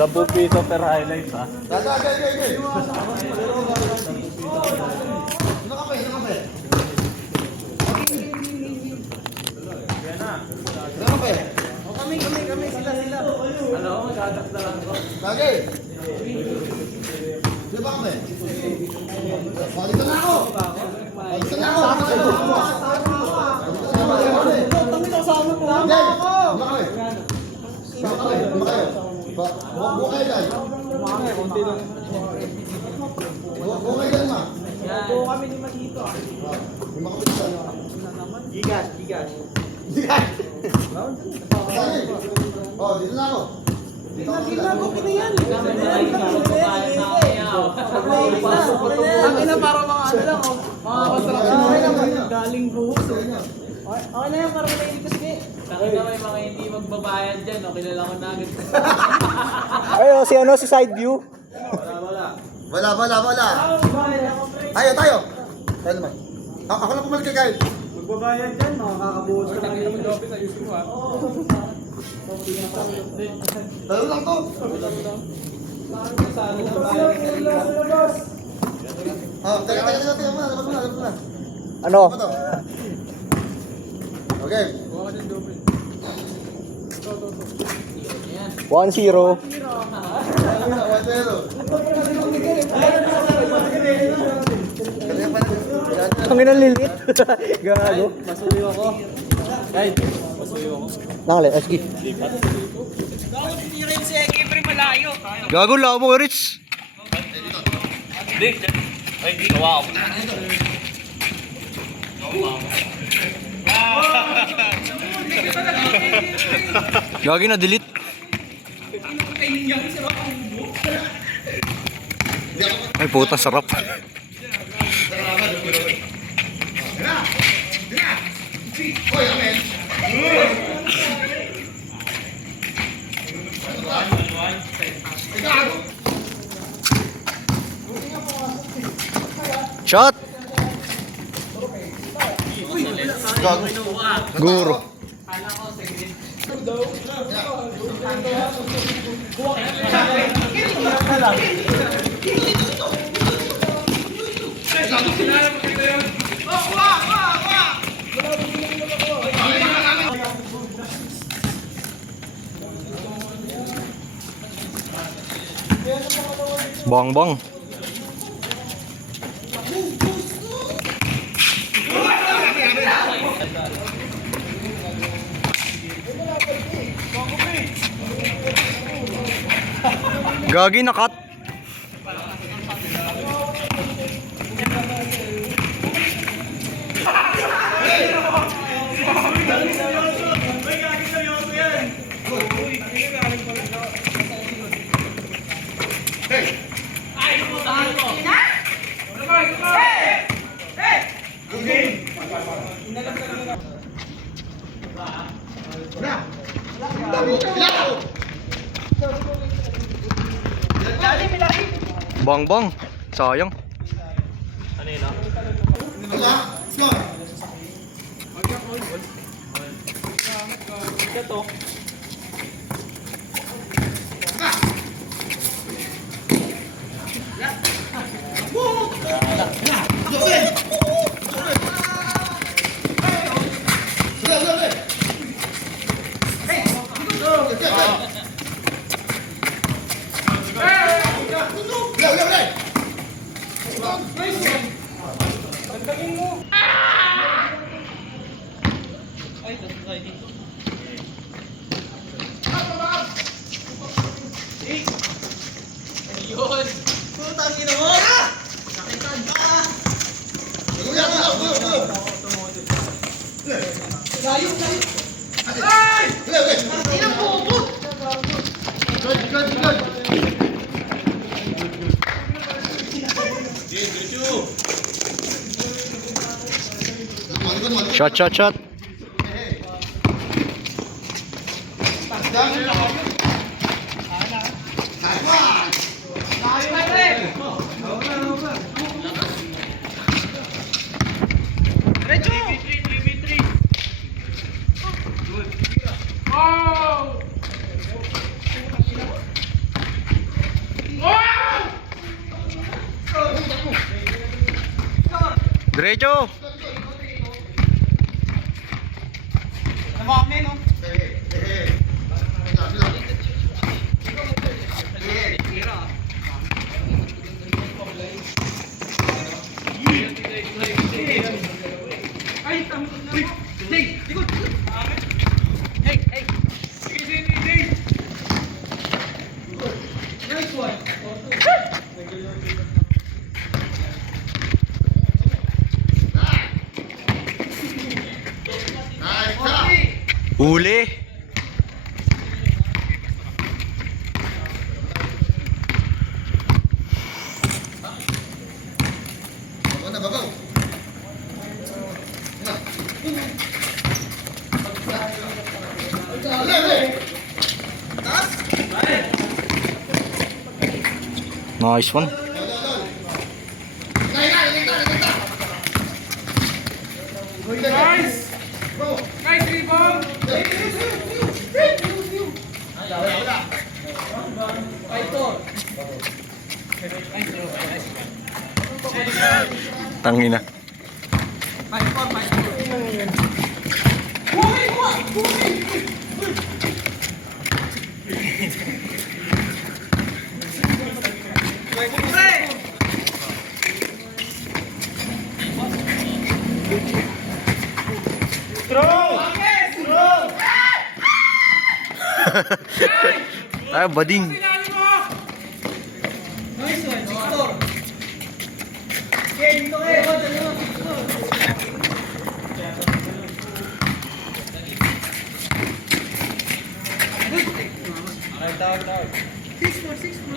10 piso per highlights ha. Gagagay. Kami, sila. Ano, magdadakdalan ko. Lagi. Di ba kami? Dito na ako. Bukay dyan. Konti lang. Bukay dyan, ma. Buo kami ni Magito. Gigas. Oh, dito na ako. Ginagawa ko na yan. Ang ina para mga ano lang, mga construction. Galing buhos. Okay na yan, para malilikas ni. Nakita mo yung mga hindi magbabayad dyan, no? Kilala ko na agad. Ayo, si side view. Wala. Tayo. Tayo naman. Ako lang pumalit kay Kyle. Magbabayad dyan, makakabuhos ka na. Tayo lang to. Teka muna. Labas muna. Ano? Ano to? Okay. 1-0. Ang inalilit. Gago. Masuyo ako. Guys, masuyo ako. Nakali, sige. Gago, lao mo, Rich. Hindi. Ay, gawa ako. Gagi na delete. Ay puta, sarap. Shot. Guru. Bang. Gagi na cut. Bang. Sayang. Ano yun ah? Score. Ito. Shot. Diretso! Huli! Babaw na, babaw. Nice one. Tangina. Ay, bading. Nice one, Victor. Okay, dito kayo. Ay, tawag. 6 more.